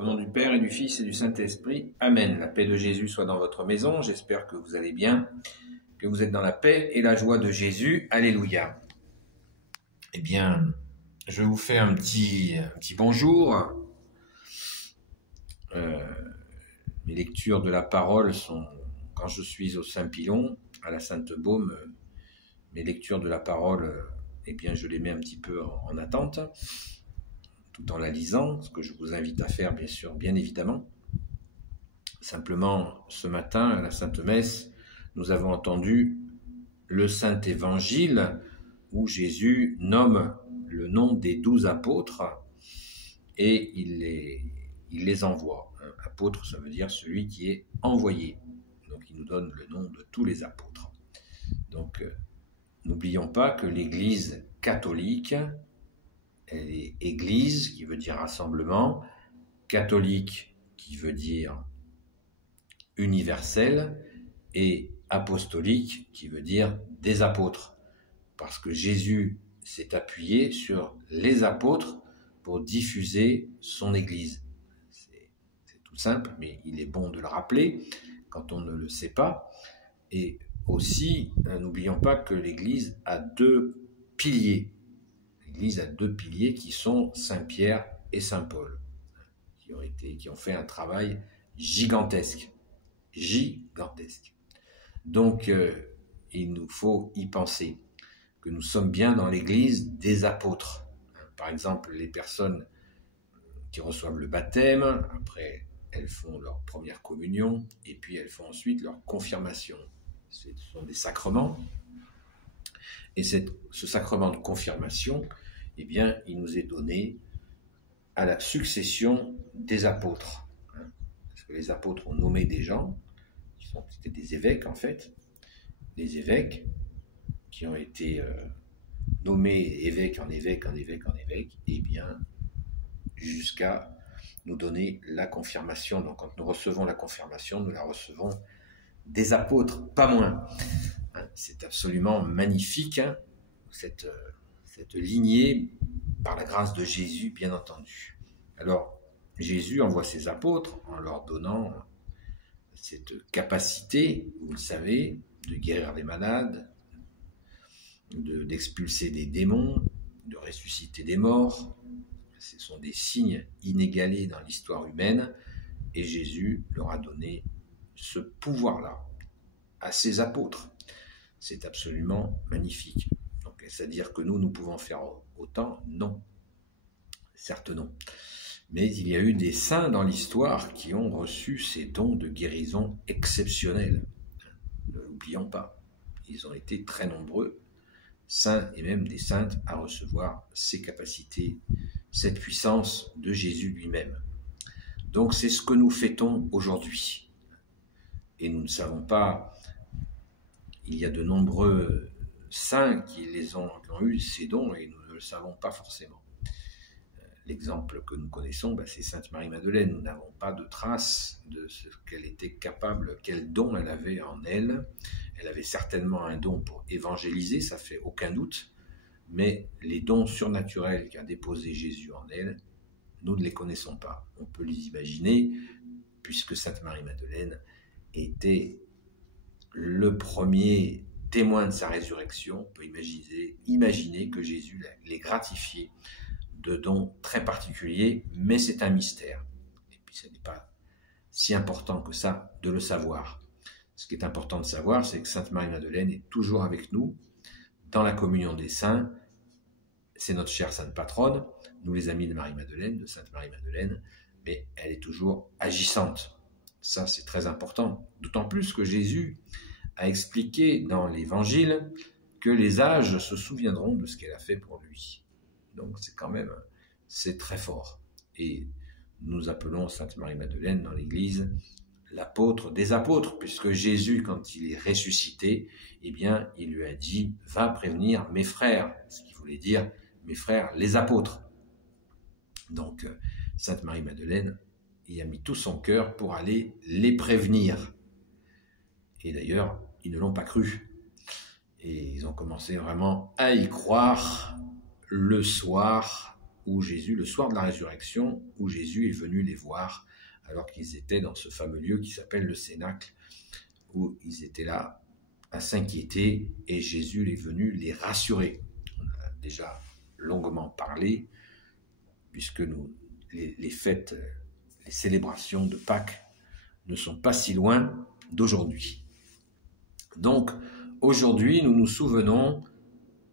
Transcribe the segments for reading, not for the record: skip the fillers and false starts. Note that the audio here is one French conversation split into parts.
Au nom du Père et du Fils et du Saint-Esprit. Amen. La paix de Jésus soit dans votre maison. J'espère que vous allez bien, que vous êtes dans la paix et la joie de Jésus. Alléluia. Eh bien, je vous fais un petit bonjour. Mes lectures de la parole sont, quand je suis au Saint-Pilon, à la Sainte-Baume, mes lectures de la parole, eh bien, je les mets un petit peu en attente, tout en la lisant, ce que je vous invite à faire, bien sûr, bien évidemment. Simplement, ce matin, à la Sainte Messe, nous avons entendu le Saint Évangile où Jésus nomme le nom des 12 apôtres et il les envoie. Apôtre, ça veut dire celui qui est envoyé. Donc, il nous donne le nom de tous les apôtres. Donc, n'oublions pas que l'Église catholique, elle est Église, qui veut dire rassemblement, catholique, qui veut dire universel, et apostolique, qui veut dire des apôtres. Parce que Jésus s'est appuyé sur les apôtres pour diffuser son Église. C'est tout simple, mais il est bon de le rappeler quand on ne le sait pas. Et aussi, n'oublions pas que l'Église a deux piliers. L'Église a deux piliers qui sont Saint-Pierre et Saint-Paul, qui ont fait un travail gigantesque. Donc, il nous faut y penser, que nous sommes bien dans l'Église des apôtres. Par exemple, les personnes qui reçoivent le baptême, après elles font leur première communion, et puis elles font ensuite leur confirmation. Ce sont des sacrements. Et ce sacrement de confirmation, eh bien, il nous est donné à la succession des apôtres. Parce que les apôtres ont nommé des gens, c'était des évêques en fait, des évêques qui ont été nommés évêques en évêques, et bien jusqu'à nous donner la confirmation. Donc quand nous recevons la confirmation, nous la recevons des apôtres, pas moins. C'est absolument magnifique, cette lignée, par la grâce de Jésus, bien entendu. Alors, Jésus envoie ses apôtres en leur donnant cette capacité, vous le savez, de guérir les malades, d'expulser des démons, de ressusciter des morts. Ce sont des signes inégalés dans l'histoire humaine, et Jésus leur a donné ce pouvoir-là à ses apôtres. C'est absolument magnifique. Donc, est-ce à dire que nous pouvons faire autant? Non. Certes non. Mais il y a eu des saints dans l'histoire qui ont reçu ces dons de guérison exceptionnels. Ne l'oublions pas. Ils ont été très nombreux, saints et même des saintes, à recevoir ces capacités, cette puissance de Jésus lui-même. Donc c'est ce que nous fêtons aujourd'hui. Et nous ne savons pas, il y a de nombreux saints qui ont eu ces dons et nous ne le savons pas forcément. L'exemple que nous connaissons, c'est Sainte Marie-Madeleine. Nous n'avons pas de trace de ce qu'elle était capable, quel don elle avait en elle. Elle avait certainement un don pour évangéliser, ça fait aucun doute, mais les dons surnaturels qu'a déposé Jésus en elle, nous ne les connaissons pas. On peut les imaginer, puisque Sainte Marie-Madeleine était le premier témoin de sa résurrection. On peut imaginer que Jésus les gratifiait de dons très particuliers, mais c'est un mystère. Et puis ce n'est pas si important que ça de le savoir. Ce qui est important de savoir, c'est que Sainte Marie-Madeleine est toujours avec nous dans la communion des saints. C'est notre chère sainte patronne, nous les amis de Marie-Madeleine, de Sainte Marie-Madeleine, mais elle est toujours agissante. Ça, c'est très important. D'autant plus que Jésus a expliqué dans l'Évangile que les âges se souviendront de ce qu'elle a fait pour lui. Donc c'est très fort. Et nous appelons Sainte Marie-Madeleine dans l'Église l'apôtre des apôtres, puisque Jésus, quand il est ressuscité, eh bien, il lui a dit « Va prévenir mes frères », ce qui voulait dire « mes frères, les apôtres ». Donc, Sainte Marie-Madeleine y a mis tout son cœur pour aller les prévenir. Et d'ailleurs, ils ne l'ont pas cru. Et ils ont commencé vraiment à y croire le soir où Jésus, le soir de la résurrection, où Jésus est venu les voir, alors qu'ils étaient dans ce fameux lieu qui s'appelle le Cénacle, où ils étaient là à s'inquiéter, et Jésus est venu les rassurer. On a déjà longuement parlé, puisque les fêtes, les célébrations de Pâques ne sont pas si loin d'aujourd'hui. Donc, aujourd'hui, nous nous souvenons,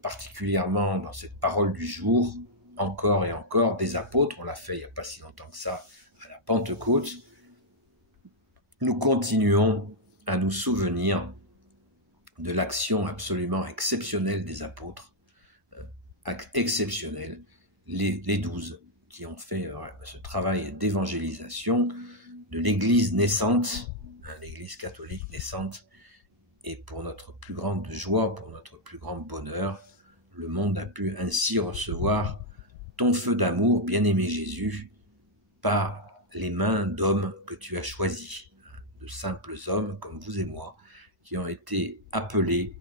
particulièrement dans cette parole du jour, encore et encore, des apôtres. On l'a fait il n'y a pas si longtemps que ça, à la Pentecôte. Nous continuons à nous souvenir de l'action absolument exceptionnelle des apôtres, exceptionnelle, les 12 qui ont fait ce travail d'évangélisation de l'Église naissante, l'Église catholique naissante, et pour notre plus grande joie, pour notre plus grand bonheur, le monde a pu ainsi recevoir ton feu d'amour, bien-aimé Jésus, par les mains d'hommes que tu as choisis, de simples hommes comme vous et moi, qui ont été appelés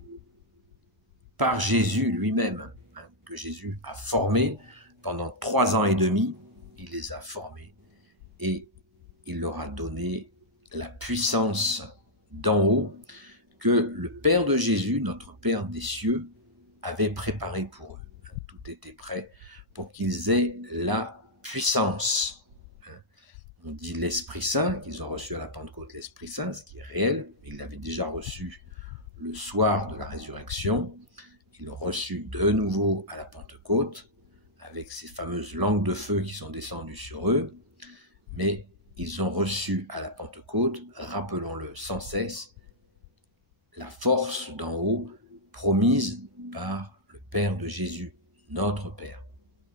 par Jésus lui-même, que Jésus a formés pendant 3 ans et demi, il les a formés et il leur a donné la puissance d'en haut que le Père de Jésus, notre Père des cieux, avait préparé pour eux. Tout était prêt pour qu'ils aient la puissance. On dit l'Esprit Saint, qu'ils ont reçu à la Pentecôte l'Esprit Saint, ce qui est réel. Ils l'avaient déjà reçu le soir de la résurrection. Ils l'ont reçu de nouveau à la Pentecôte, avec ces fameuses langues de feu qui sont descendues sur eux. Mais ils ont reçu à la Pentecôte, rappelons-le sans cesse, la force d'en haut promise par le Père de Jésus, notre Père.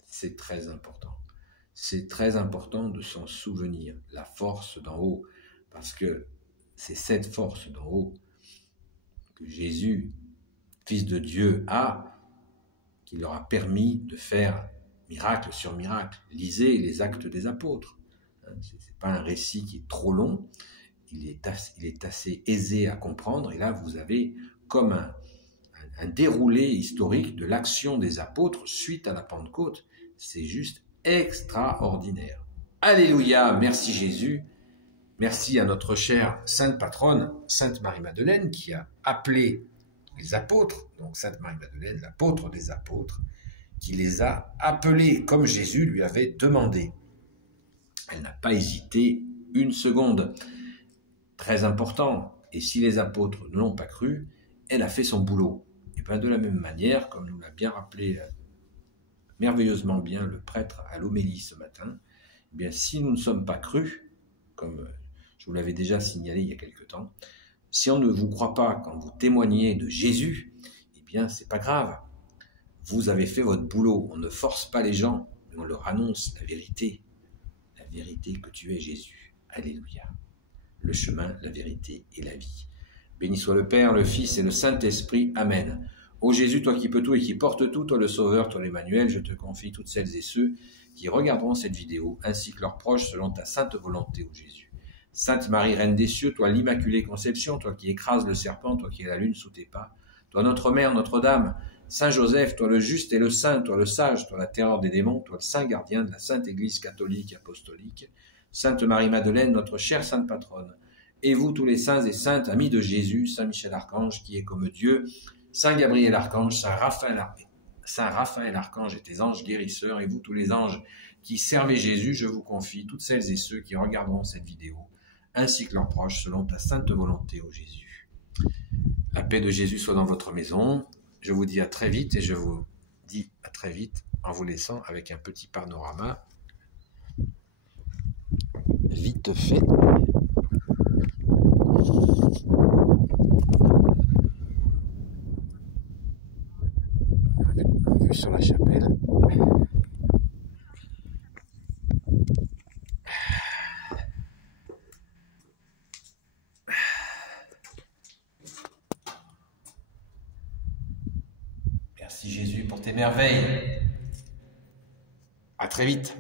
C'est très important. C'est très important de s'en souvenir, la force d'en haut, parce que c'est cette force d'en haut que Jésus, Fils de Dieu, a, qui leur a permis de faire miracle sur miracle. Lisez les Actes des Apôtres. Ce n'est pas un récit qui est trop long, il est assez aisé à comprendre, et là vous avez comme un déroulé historique de l'action des apôtres suite à la Pentecôte. C'est juste extraordinaire. Alléluia, merci Jésus, merci à notre chère Sainte Patronne, Sainte Marie-Madeleine, qui a appelé les apôtres, donc Sainte Marie-Madeleine, l'apôtre des apôtres, qui les a appelés comme Jésus lui avait demandé. Elle n'a pas hésité une seconde. Très important. Et si les apôtres ne l'ont pas cru, elle a fait son boulot. Et bien de la même manière, comme nous l'a bien rappelé merveilleusement bien le prêtre à l'homélie ce matin, eh bien si nous ne sommes pas crus, comme je vous l'avais déjà signalé il y a quelque temps, si on ne vous croit pas quand vous témoignez de Jésus, eh bien c'est pas grave. Vous avez fait votre boulot. On ne force pas les gens, mais on leur annonce la vérité que tu es Jésus. Alléluia. Le chemin, la vérité et la vie. Béni soit le Père, le Fils et le Saint-Esprit. Amen. Ô Jésus, toi qui peux tout et qui portes tout, toi le Sauveur, toi l'Emmanuel, je te confie toutes celles et ceux qui regarderont cette vidéo, ainsi que leurs proches, selon ta sainte volonté, ô Jésus. Sainte Marie, Reine des cieux, toi l'Immaculée Conception, toi qui écrases le serpent, toi qui es la lune sous tes pas, toi notre Mère, Notre-Dame, Saint Joseph, toi le juste et le saint, toi le sage, toi la terreur des démons, toi le saint gardien de la Sainte Église catholique et apostolique, Sainte Marie-Madeleine, notre chère Sainte Patronne, et vous tous les saints et saintes, amis de Jésus, Saint Michel Archange qui est comme Dieu, Saint Gabriel Archange, Saint Raphaël Archange et tes anges guérisseurs, et vous tous les anges qui servez Jésus, je vous confie toutes celles et ceux qui regarderont cette vidéo, ainsi que leurs proches, selon ta sainte volonté, ô Jésus. La paix de Jésus soit dans votre maison. Je vous dis à très vite, et je vous dis à très vite en vous laissant avec un petit panorama vite fait. Vue sur la chapelle. Merci Jésus pour tes merveilles. À très vite.